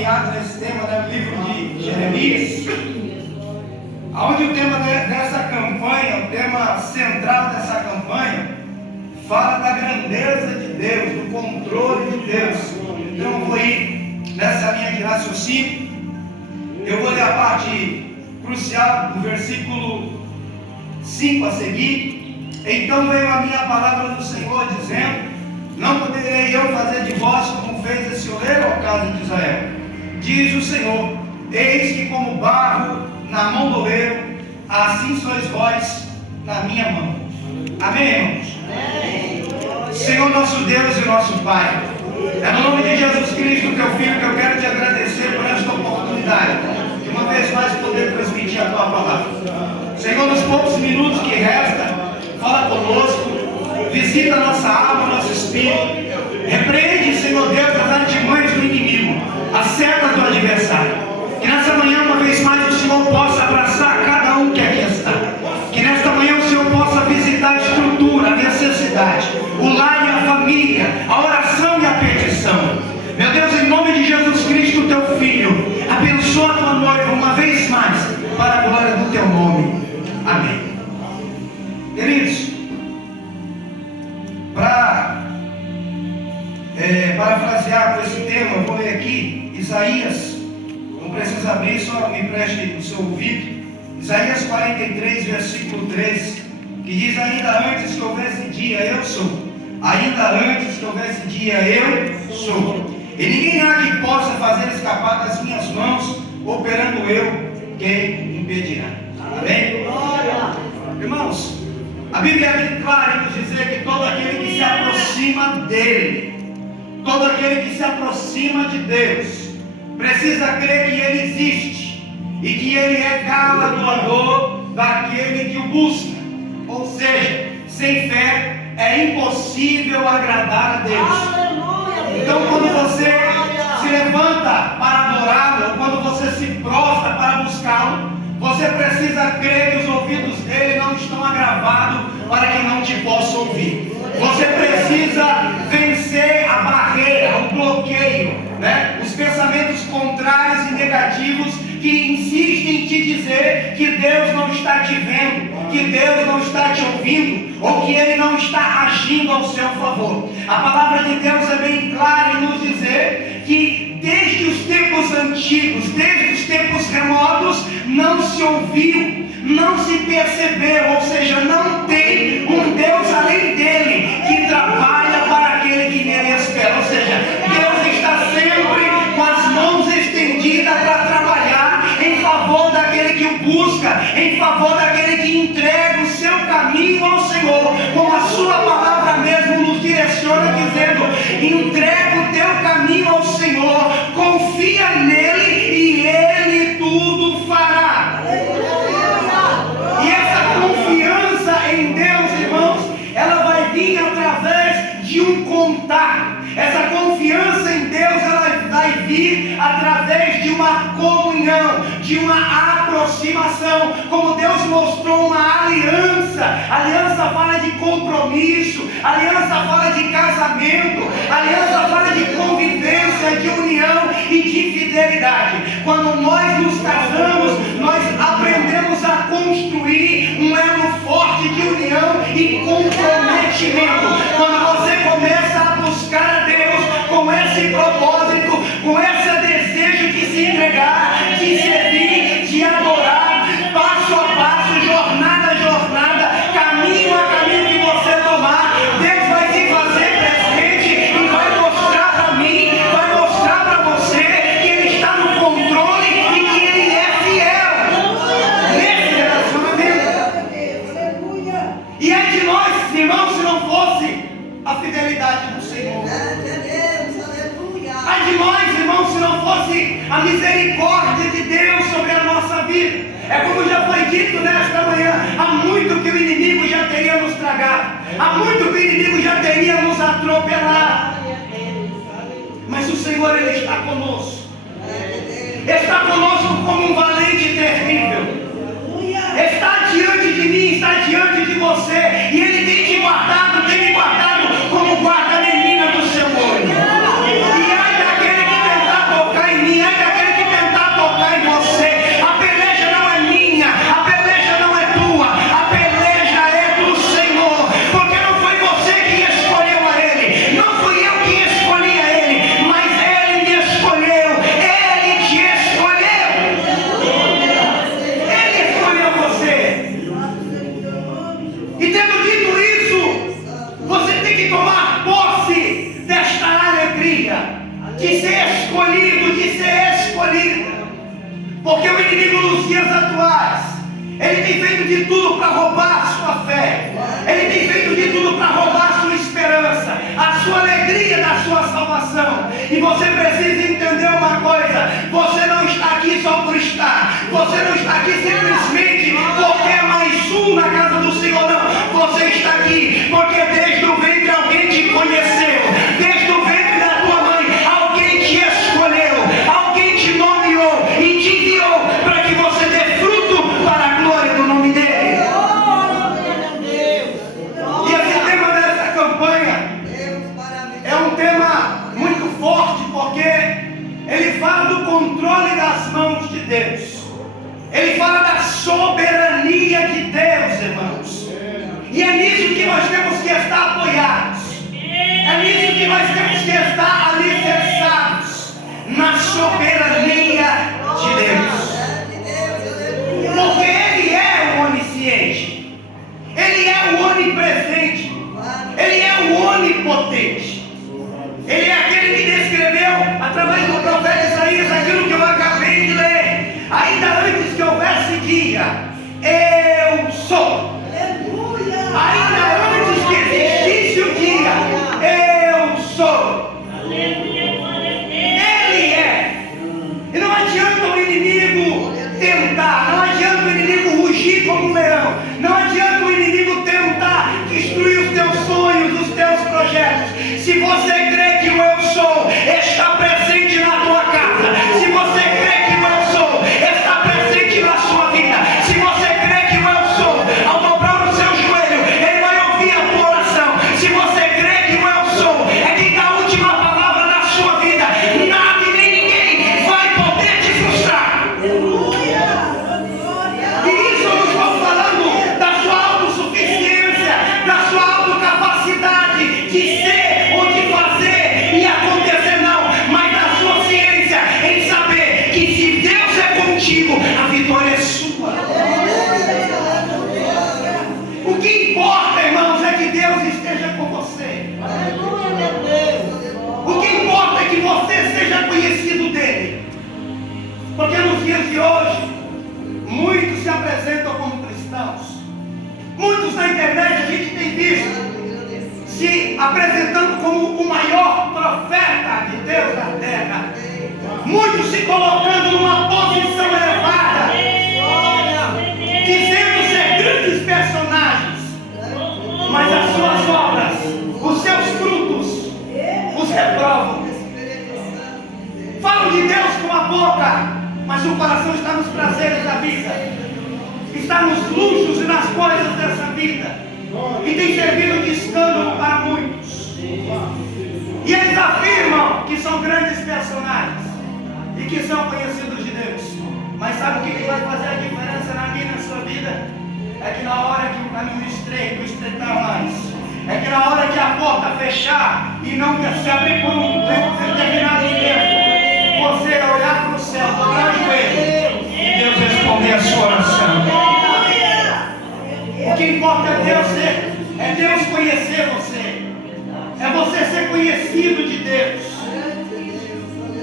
afiado nesse tema, né? O livro de Jeremias, onde o tema dessa campanha, o tema central dessa campanha, fala da grandeza de Deus, do controle de Deus. Então eu vou ir nessa linha de raciocínio. Eu vou ler a parte crucial do versículo 5 a seguir. Então veio a minha palavra do Senhor dizendo: não poderei eu fazer de vós como fez esse oleiro, ó casa de Israel. Diz o Senhor: eis que como barro na mão do oleiro, assim sois vós na minha mão. Amém, irmãos? Amém. Senhor nosso Deus e nosso Pai, é no nome de Jesus Cristo, teu Filho, que eu quero te agradecer por esta oportunidade de uma vez mais poder transmitir a tua palavra. Senhor, nos poucos minutos que restam, fala conosco, visita nossa alma, nosso espírito, repreende, Senhor Deus, as artimanhas do inimigo, acerta do adversário. Que nessa manhã, uma vez mais, o Senhor possa abraçar cada um que aqui está. Que nesta manhã o Senhor possa visitar a estrutura, a necessidade, o lar e a família, a oração e a petição. Meu Deus, em nome de Jesus Cristo, teu Filho, abençoa a tua noiva uma vez mais, para a glória do teu nome. Amém. Queridos, para parafrasear com esse tema, eu vou ler aqui Isaías, não precisa abrir, só me preste o seu ouvido. Isaías 43, versículo 13, que diz: ainda antes que houvesse dia, eu sou. Ainda antes que houvesse dia, eu sou. E ninguém há que possa fazer escapar das minhas mãos, operando eu, quem impedirá. Amém? Irmãos, a Bíblia é bem clara em nos dizer que todo aquele que se aproxima dele, todo aquele que se aproxima de Deus, precisa crer que Ele existe e que Ele é galardoador daquele que o busca. Ou seja, sem fé é impossível agradar a Deus. Então, quando você se levanta para adorá-lo, quando você se prostra para buscá-lo, você precisa crer que os ouvidos dele não estão agravados para que não te possa ouvir. Você precisa vencer a barreira, o bloqueio, os pensamentos contrários e negativos que insistem em te dizer que Deus não está te vendo, que Deus não está te ouvindo, ou que Ele não está agindo ao seu favor. A palavra de Deus é bem clara em nos dizer que desde os tempos antigos, desde os tempos remotos, não se ouviu, não se percebeu, ou seja, não tem um Deus além dele que trabalha para aquele que nele espera. Ou seja, Deus está sempre com as mãos estendidas para trabalhar em favor daquele que o busca, em favor daquele que entrega o seu caminho ao Senhor, como a sua palavra mesmo nos direciona, dizendo: entrega o teu caminho ao Senhor, confia nele e ele tudo fará. E essa confiança em Deus, irmãos, ela vai vir através de um contato. Essa confiança em Deus, ela vai vir através de uma comunhão, de uma aproximação. Como Deus mostrou uma aliança. Aliança fala de compromisso, aliança fala de casamento, aliança fala de convivência, de união e de fidelidade. Quando nós nos casamos, nós aprendemos a construir um elo forte de união e comprometimento. Quando você começa a buscar a Deus com esse propósito, com esse desejo de se entregar, de servir, de adorar, passo a passo, jornada a jornada, caminho a caminho que você tomar, Deus vai se fazer presente e vai mostrar para mim, vai mostrar para você que Ele está no controle e que Ele é fiel nesse relacionamento. E é de nós, irmãos, se não fosse a fidelidade do Senhor. Ai de nós, irmãos, se não fosse a misericórdia de Deus sobre a nossa vida. É como já foi dito nesta manhã: há muito que o inimigo já teria nos tragado, há muito que o inimigo já teria nos atropelado. Mas o Senhor, Ele está conosco. Está conosco como um valente terrível. Está diante de mim, está diante de você. E Ele tem te guardado, tem me guardado como guarda a menina do seu olho. E ai daquele que tentar tocar em mim, ai escolhido, de ser escolhida. Porque o inimigo nos dias atuais, ele tem feito de tudo para roubar a sua fé. Ele tem feito de tudo para roubar a sua esperança, a sua alegria da sua salvação. E você precisa entender uma coisa: você não está aqui só por estar. Você não está aqui simplesmente porque é mais um na casa do Senhor, não. Você está aqui porque desde o ventre alguém te conheceu. Desde o ventre da tua mãe alguém te escolheu, alguém te nomeou e te enviou para que você dê fruto para a glória do nome dele. E esse tema dessa campanha é um tema muito forte, porque ele fala do controle das mãos de Deus. Ele fala da soberania de Deus, irmãos. E é nisso que nós temos que estar apoiados. É nisso que nós temos que estar alicerçados, na soberania de Deus. Porque Ele é o onisciente, Ele é o onipresente, Ele é o onipotente. Ele é aquele que descreveu, através do profeta Isaías, aquilo que eu acabei de ler. Ainda antes que houvesse dia, eu sou. Ainda antes que existisse o dia, eu sou. Ele é. E não adianta o inimigo tentar, não adianta o inimigo rugir como um leão, não adianta o inimigo tentar destruir os teus sonhos, os teus projetos. Se você crê que o eu sou está presente na tua casa, se você crê que o eu sou está presente na sua vida, se você crê que o eu sou, ao dobrar o seu joelho, ele vai ouvir a tua oração. Se você crê que o eu sou é quem dá a última palavra na sua vida, nada e nem ninguém vai poder te frustrar. E isso eu não estou falando da sua autossuficiência, da sua autocapacidade de ser ou de fazer e acontecer, não, mas da sua ciência em saber que se Deus é contigo, a vitória é sua. O que importa, irmãos, é que Deus esteja com você. O que importa é que você seja conhecido dele. Porque nos dias de hoje, muitos se apresentam como cristãos. Muitos na internet a gente tem visto se apresentando como o maior profeta de Deus da terra. Muitos se colocando numa posição elevada, dizendo ser grandes personagens, mas as suas obras, os seus frutos, os reprovam. Falam de Deus com a boca, mas o coração está nos prazeres da vida, está nos luxos e nas coisas dessa vida, e tem servido de escândalo para muitos. E eles afirmam que são grandes personagens e que são conhecidos de Deus. Mas sabe o que vai fazer a diferença na minha e na sua vida? É que na hora que o caminho estreitar mais, é que na hora que a porta fechar e não se abrir por um determinado tempo, você olhar para o céu, dobrar o joelho e Deus responder a sua oração. O que importa é Deus conhecer você, é você ser conhecido de Deus.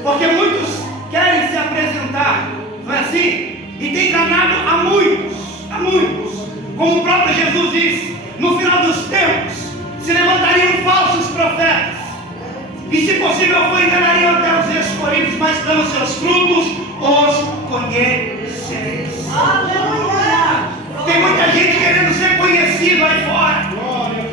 Porque muitos querem se apresentar, não é assim? E tem enganado a muitos. Como o próprio Jesus disse, no final dos tempos se levantariam falsos profetas, e se possível enganariam até os escolhidos, mas pelos seus frutos os conhecereis. Aleluia! Tem muita gente querendo ser conhecido aí fora,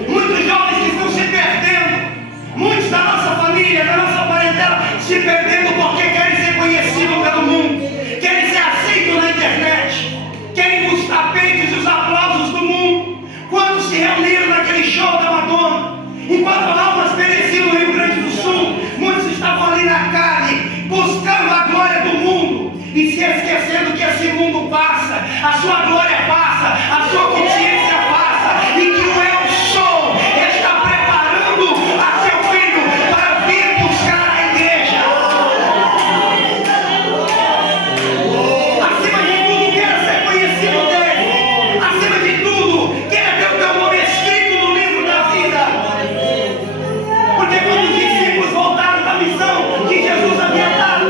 muitos jovens que estão se perdendo, muitos da nossa família, da nossa parentela se perdendo porque querem ser conhecidos pelo mundo, querem ser aceitos na internet, querem os tapetes e os aplausos do mundo. Quantos se reuniram naquele show da Madonna, enquanto almas pereciam no Rio Grande do Sul, muitos estavam ali na carne, buscando a glória do mundo e se esquecendo que esse mundo passa, a sua glória passa, a sua consciência passa, e que o eu sou está preparando a seu filho para vir buscar a igreja. Acima de tudo, queira ser conhecido dele. Acima de tudo, queira ter o teu nome escrito no livro da vida. Porque quando os discípulos voltaram da missão que Jesus havia dado,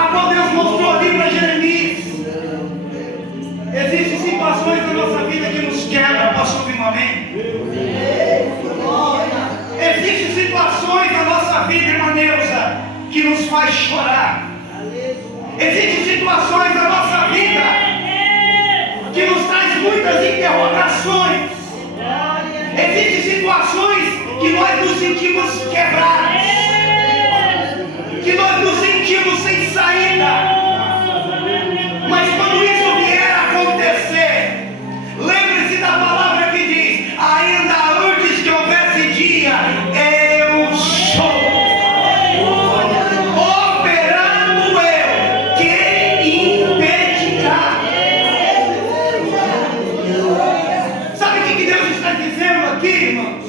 a qual Deus mostrou ali para Jeremias. Existem situações na nossa vida que nos quebram. Posso ouvir um amém? Existem situações na nossa vida, irmã Neuza, que nos faz chorar. Existem situações na nossa vida que nos traz muitas interrogações. Existem situações que nós nos sentimos quebrados, que nós nos sentimos sem saída. Mas quando isso vier a acontecer, lembre-se da palavra que diz: ainda antes que houvesse dia, eu sou. Operando eu, quem impedirá? Sabe o que Deus está dizendo aqui, irmãos?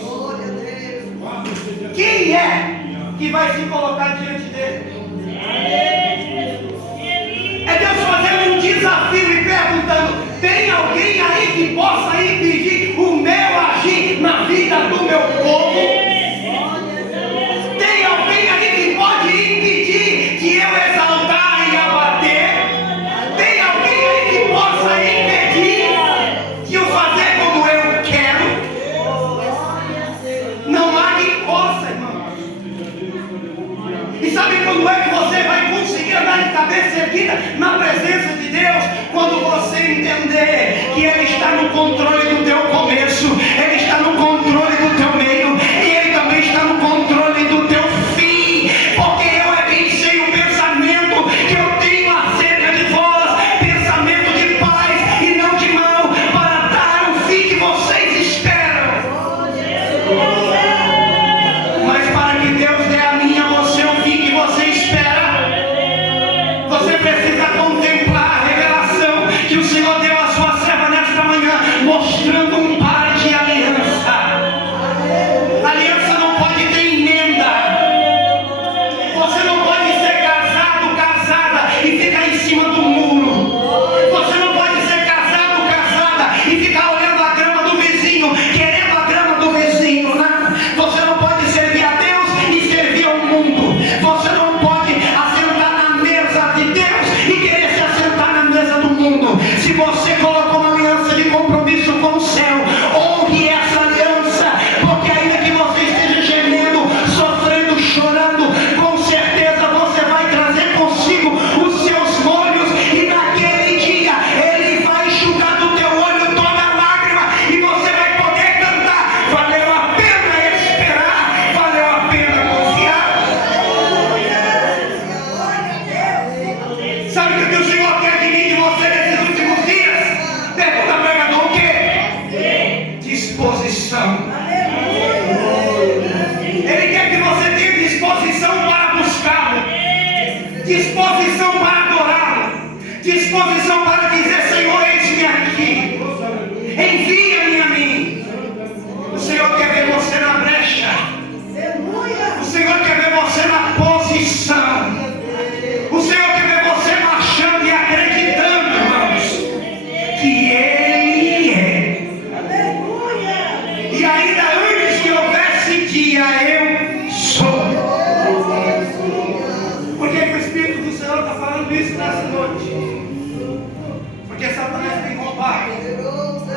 Quem é que vai se colocar diante dele? É Deus fazendo um desafio e perguntando: tem alguém aí que possa impedir o meu agir na vida do meu povo? Tem alguém aí que pode impedir que eu exaltar e abater? Tem alguém aí que possa impedir de eu fazer como eu quero? Não há quem possa, irmão. E sabe quando é que você vai conseguir andar de cabeça erguida na presença de Deus? Quando você entender que Ele está no controle do teu começo, Ele está no controle do teu meio, e Ele também está no controle do teu fim. Porque eu é quem sei o pensamento que eu tenho acerca de vós, pensamento de paz e não de mal, para dar o fim que vocês esperam. Mas para que Deus dê a mim e a você o fim que você espera, você precisa contemplar a revelação que o Senhor deu à sua serva nesta manhã, mostrando um par de aliança. Aliança não pode ter emenda. Você não pode ser casado, casada e ficar em cima do muro. Você não pode ser casado, casada e ficar olhando a grama do vizinho, querendo a grama do vizinho. Não. Você não pode servir a Deus e servir ao mundo. Você não pode assentar na mesa de Deus e querer se assentar na mesa do mundo. Se você colocou uma aliança de compromisso com o céu, honre essa aliança, porque ainda que você esteja gemendo, sofrendo, chorando, com certeza você vai trazer consigo os seus molhos, e naquele dia Ele vai enxugar do teu olho toda lágrima, e você vai poder cantar: valeu a pena esperar, valeu a pena confiar. Sabe o que o Senhor quer de mim e de você nesses últimos dias? Pergunta ao pregador: o quê? Disposição. Ele quer que você tenha disposição para buscá-lo, disposição para adorá-lo, disposição para dizer: Senhor, eis-me aqui, envia-me a mim. O Senhor quer ver você na brecha, o Senhor quer ver você na posição, o Senhor quer ver você marchando e acreditando, irmãos, que Ele é. E ainda antes que houvesse dia, eu sou. Por que o Espírito do Senhor está falando isso nessa noite? Porque Satanás tem roubado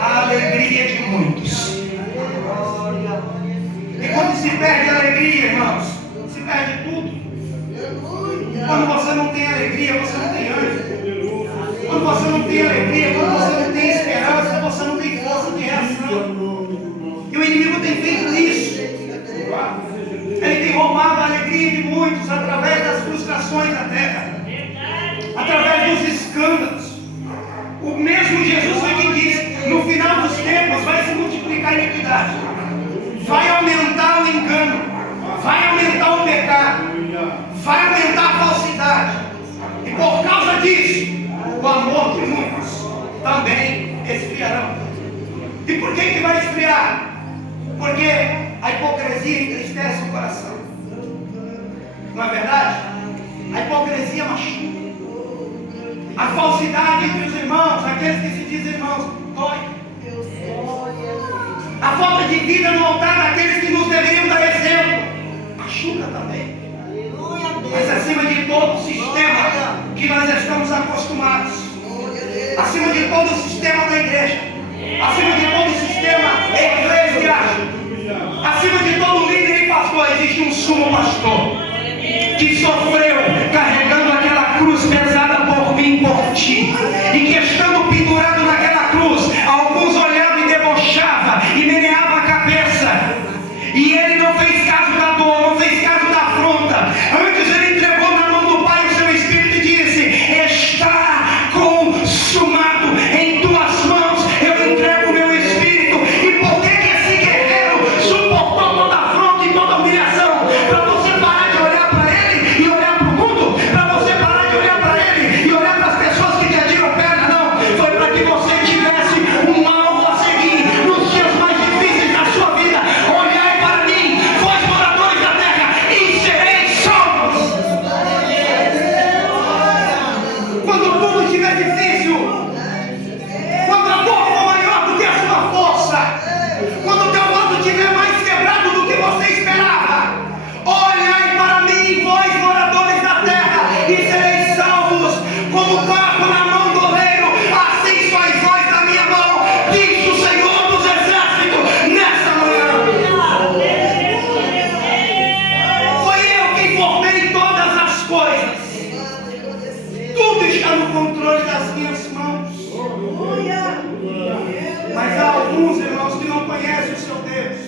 a alegria de muitos. E quando se perde a alegria, irmãos, se perde tudo. Quando você não tem alegria, você não tem ânimo. Quando você não tem alegria, quando você não tem esperança, você não tem força de reação. E o inimigo tem feito isso. Ele tem roubado a alegria de muitos através das frustrações da terra, através dos escândalos. O mesmo Jesus foi quem disse: no final dos tempos vai se multiplicar a iniquidade, vai aumentar o engano, vai aumentar o pecado, vai aumentar a falsidade. E por causa disso, o amor de muitos também esfriarão. E por que vai esfriar? Porque a hipocrisia entristece o coração. Não é verdade? A hipocrisia machuca. A falsidade entre os irmãos, aqueles que se dizem irmãos, dói. A falta de vida no altar daqueles que nos deveriam dar exemplo machuca também. Mas acima de todo o sistema que nós estamos acostumados. Acima de todo o sistema da igreja, acima de todo o sistema eclesiástico, acima de todo líder e pastor, existe um sumo pastor que sofreu carregando aquela cruz pesada por mim e por ti, e que estando pendurado naquela cruz, alguns olhavam e debochavam e meneavam a cabeça, e ele não fez caso da dor, não fez caso da afronta. Antes ele entregou na mão do Pai o seu Espírito e disse: está consumado, em tuas mãos eu entrego o meu Espírito. E por que esse guerreiro suportou toda a afronta e toda a humilhação? Para você parar de olhar para ele e olhar para o mundo, para você parar de olhar para ele e olhar para as pessoas que te atiram pedra, não. Foi para que você tivesse um alvo a seguir nos dias mais difíceis da sua vida. Olhai para mim, vós moradores da terra, e sereis salvos. Quando tudo estiver difícil, quando a dor for maior do que a sua força, quando o teu vaso estiver mais quebrado do que você esperava, olhai para mim, vós moradores da terra, e sereis salvos. Como barro na mão do oleiro, assim sois vós na minha mão, diz o Senhor dos Exércitos nesta manhã. Foi eu quem formei todas as coisas. Tudo está no controle das minhas mãos. Mas há alguns irmãos que não conhecem o seu Deus,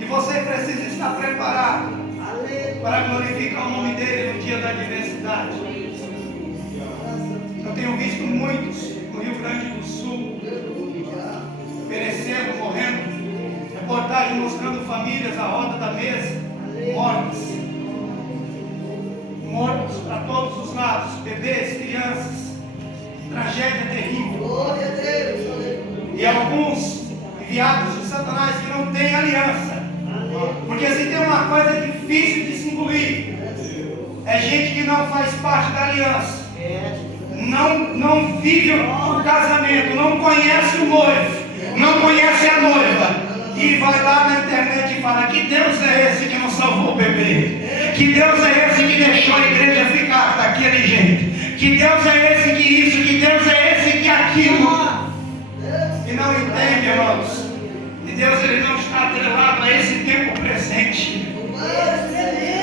e você precisa estar preparado para glorificar o nome dele no dia da adversidade. Eu tenho visto muitos no Rio Grande do Sul perecendo, morrendo. Reportagem mostrando famílias à roda da mesa, mortos para todos os lados, bebês, crianças. Tragédia terrível. E alguns enviados de Satanás que não têm aliança. Porque se tem uma coisa difícil de se engolir, é gente que não faz parte da aliança, não vive o casamento, não conhece o noivo, não conhece a noiva, e vai lá na internet e fala: que Deus é esse que não salvou o bebê? Que Deus é esse que deixou a igreja ficar daquele jeito? Que Deus é esse que isso? Que Deus é esse que aquilo? E não entende, irmãos, que Deus ele não está atrelado a esse tempo presente.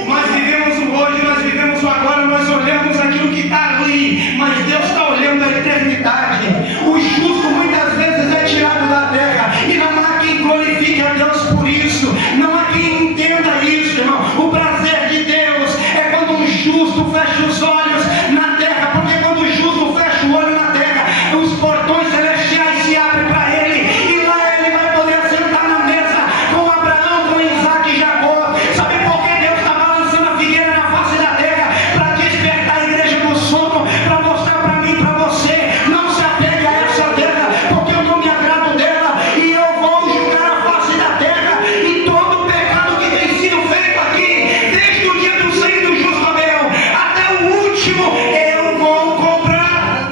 Nós vivemos o hoje, nós vivemos o agora, nós olhamos aquilo que está ali, mas Deus está olhando a eternidade. O justo muitas vezes é tirado da terra, e não há quem glorifique a Deus por isso, não há quem entenda isso, irmão. O prazer de Deus é quando um justo fecha os olhos na terra, porque quando o justo fecha o olho na terra, os portões celestiais se abrem para ele, e lá ele vai poder sentar na mesa com Abraão, com Isaac e Jacó. Sabe por que Deus está balançando a figueira na face da terra? Para despertar a igreja do sono, para mostrar para mim e para você: não se apegue a essa terra, porque eu não me agrado dela, e eu vou julgar a face da terra, e todo o pecado que tem sido feito aqui, desde o dia do sangue do justo Abel até o último, eu vou cobrar.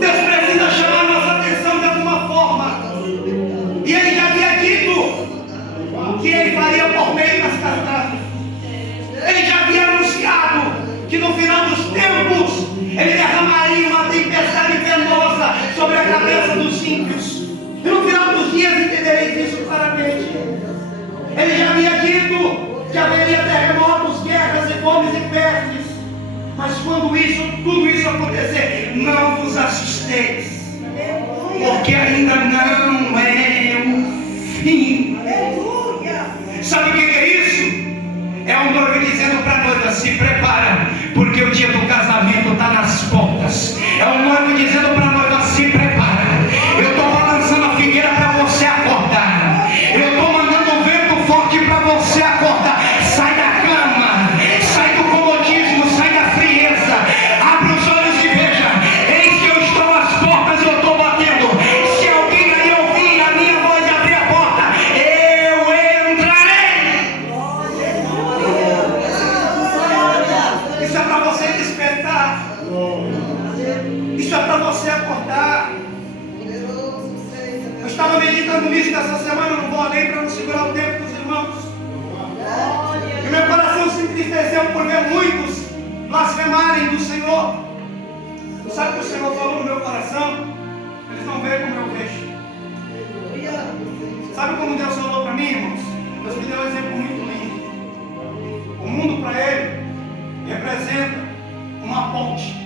Deus precisa chamar a nossa atenção de alguma forma, e ele já havia dito que ele faria por meio das catástrofes. Ele já havia anunciado que no final dos tempos ele derramaria uma tempestade penosa sobre a cabeça dos ímpios, e no final dos dias entendereis isso claramente. Ele já havia dito que haveria terremotos, guerras e fomes e pestes. Mas quando tudo isso acontecer, não vos assusteis, porque ainda não é o fim. Sabe o que é isso? É um noivo dizendo para a noiva: se prepara, porque o dia do casamento está nas portas. É um noivo dizendo para a noiva: se prepara. Eu estou balançando a figueira para você acordar. Eu estou mandando um vento forte para você acordar. Sai da cama, sai do comodismo, sai da frieza. Abre os olhos e veja: eis que eu estou às portas e eu estou batendo. Se alguém aí ouvir a minha voz e abrir a porta, eu entrarei. Isso é para você despertar. Isso é para você acordar. Eu estava meditando nisso essa semana, eu não vou além para não segurar o tempo dos irmãos. E meu coração se entristeceu por ver muitos blasfemarem do Senhor. Sabe o que o Senhor falou no meu coração? Eles não veem como eu vejo. Sabe como Deus falou para mim, irmãos? Deus me deu um exemplo muito lindo. O mundo para Ele representa uma ponte.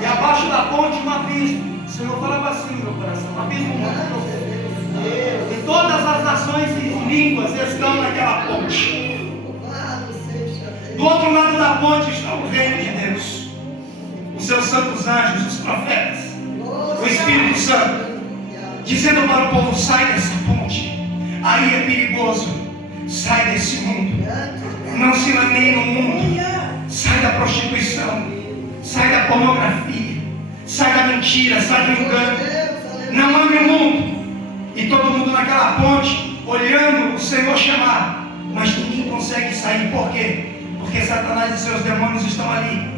E abaixo da ponte um abismo. O Senhor falava assim no meu coração: um abismo muito profundo. E todas as nações e línguas estão naquela ponte. Do outro lado da ponte está o reino de Deus, os seus santos anjos, os profetas, o Espírito Santo, dizendo para o povo: sai dessa ponte, aí é perigoso, sai desse mundo, não se lameie no mundo, sai da prostituição, sai da pornografia, sai da mentira, sai do engano, não ame o mundo. E todo mundo naquela ponte, olhando o Senhor chamar, mas ninguém consegue sair. Por quê? Porque Satanás e seus demônios estão ali,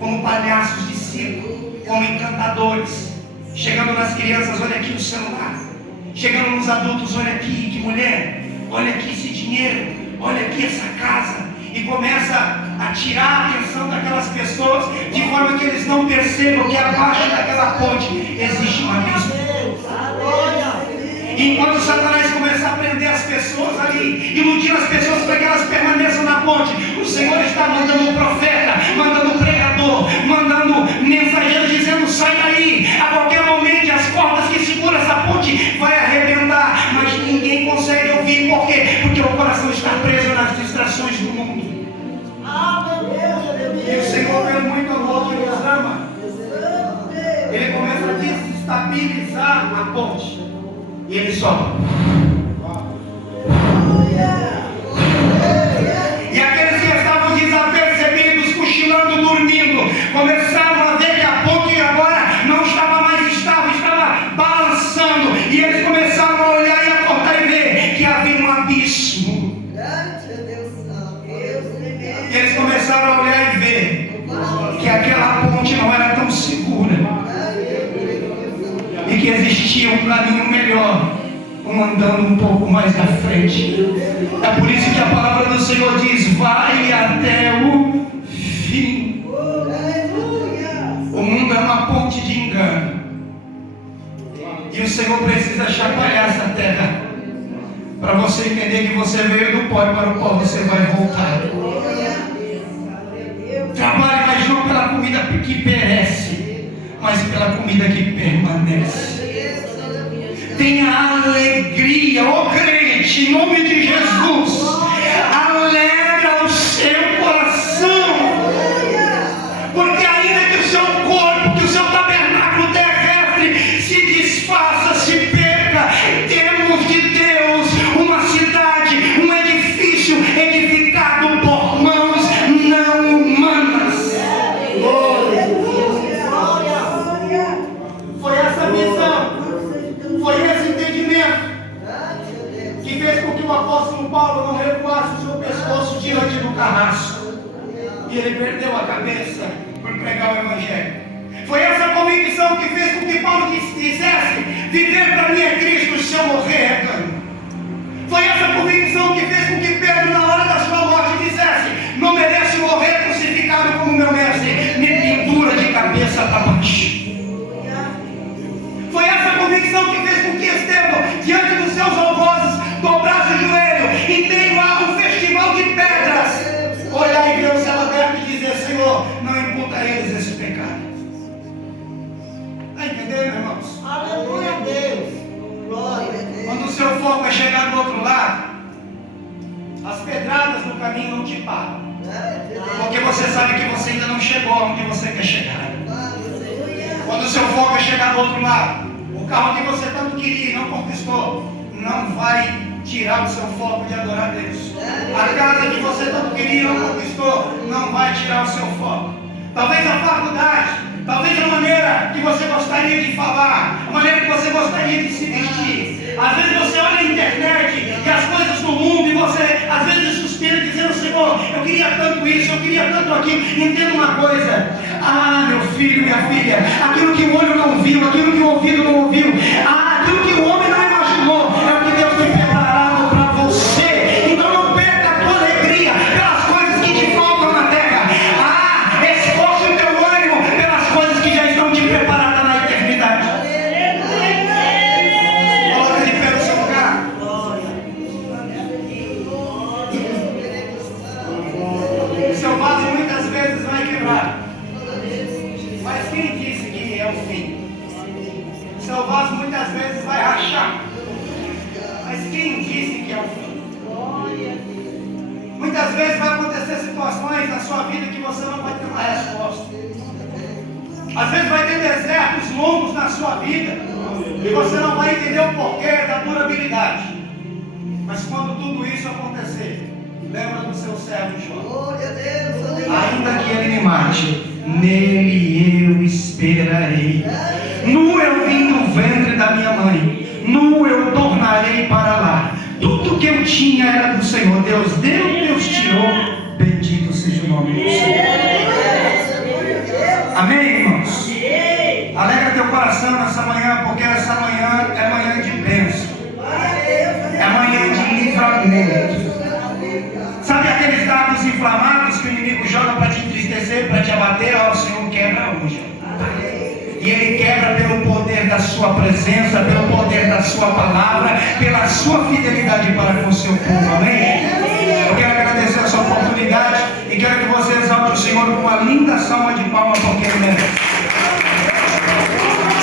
como palhaços de circo, como encantadores, chegando nas crianças: olha aqui o celular, chegando nos adultos: olha aqui, que mulher, olha aqui esse dinheiro, olha aqui essa casa, e começa a tirar a atenção daquelas pessoas, de forma que eles não percebam que abaixo daquela ponte existe um abismo. E enquanto Satanás começar a prender as pessoas ali, iludir as pessoas para que elas permaneçam na ponte, o Senhor está mandando um profeta, mandando um pregador, mandando mensageiros dizendo: sai daí, a qualquer momento as cordas que seguram essa ponte vai arrebentar. Mas ninguém consegue ouvir. Por quê? Porque o coração está preso nas distrações do mundo. E o Senhor, vê muito amor que nos ama, Ele começa a desestabilizar a ponte. E Ele sopra. E aqueles que estavam desapercebidos, cochilando, dormindo, começaram a ver que a ponte agora não estava mais estável, estava balançando. E eles começaram a olhar e acordar e ver que havia um abismo. E eles começaram a olhar e ver que aquela ponte não era tão segura, e que existia um caminho melhor, um andando um pouco mais à frente. É por isso que a palavra do Senhor diz: vai até o fim. O mundo é uma ponte de engano, e o Senhor precisa chacoalhar essa terra para você entender que você veio do pó e para o pó você vai voltar. Trabalhe, mas não pela comida que perece, mas pela comida que permanece. Tenha alegria, ó crente, em nome de Jesus. Alegra o seu coração, porque ainda que o seu corpo, que o seu tabernáculo terrestre se desfaça, se perca, temos de Deus uma cidade, um edifício edificado por mãos não humanas. Foi essa visão, foi esse entendimento que fez com que o apóstolo Paulo não recuasse o seu pescoço diante do carrasco, e ele perdeu a cabeça por pregar o Evangelho. Foi essa convicção que fez com que Paulo dissesse: viver para mim é Cristo, se eu morrer é ganho. Foi essa convicção que fez com que Pedro, na hora da sua morte, dissesse: não mereço morrer crucificado como meu mestre, me pendura de cabeça para baixo. Foi essa convicção que fez com que Estevão, diante dos seus algozes, dobrasse o joelho, em meio a um festival de pedras, olhar e ver o céu aberto e dizer: Senhor, não imputa a eles esse pecado. Está entendendo, irmãos? Aleluia a Deus. Glória a Deus. Quando o seu foco é chegar do outro lado, as pedradas no caminho não te param, porque você sabe que você ainda não chegou onde você quer chegar. Quando o seu foco é chegar do outro lado, o carro que você tanto queria e não conquistou, não vai tirar o seu foco de adorar a Deus. A casa que você tanto queria e não conquistou, não vai tirar o seu foco. Talvez a faculdade, talvez a maneira que você gostaria de falar, a maneira que você gostaria de se vestir. Às vezes você olha a internet e as coisas do mundo e você às vezes suspira dizendo: Senhor, eu queria tanto isso, eu queria tanto aquilo. Entenda uma coisa: ah, meu filho, minha filha, aquilo que o olho não viu, aquilo que o ouvido não ouviu, aquilo que o homem não imaginou, é o que Deus tem preparado para você. muitas vezes vai rachar. Mas quem disse que é o fim? Muitas vezes vai acontecer situações na sua vida que você não vai ter uma resposta. Às vezes vai ter desertos longos na sua vida e você não vai entender o porquê da durabilidade. Mas quando tudo isso acontecer, lembra do seu servo Jó. Ainda que ele me mate, nele eu esperarei. Nu eu vim do ventre da minha mãe, nu eu tornarei para lá. Tudo que eu tinha era do Senhor. Deus deu, Deus tirou. Bendito seja o nome do Senhor. Amém, irmãos? Alegra teu coração nessa manhã, porque essa manhã é manhã de bênção. É manhã de livramento. Sabe aqueles dados inflamados que o inimigo joga para te entristecer, para te abater? O Senhor quebra hoje. E Ele quebra pelo poder da sua presença, pelo poder da sua palavra, pela sua fidelidade para com o seu povo. Amém?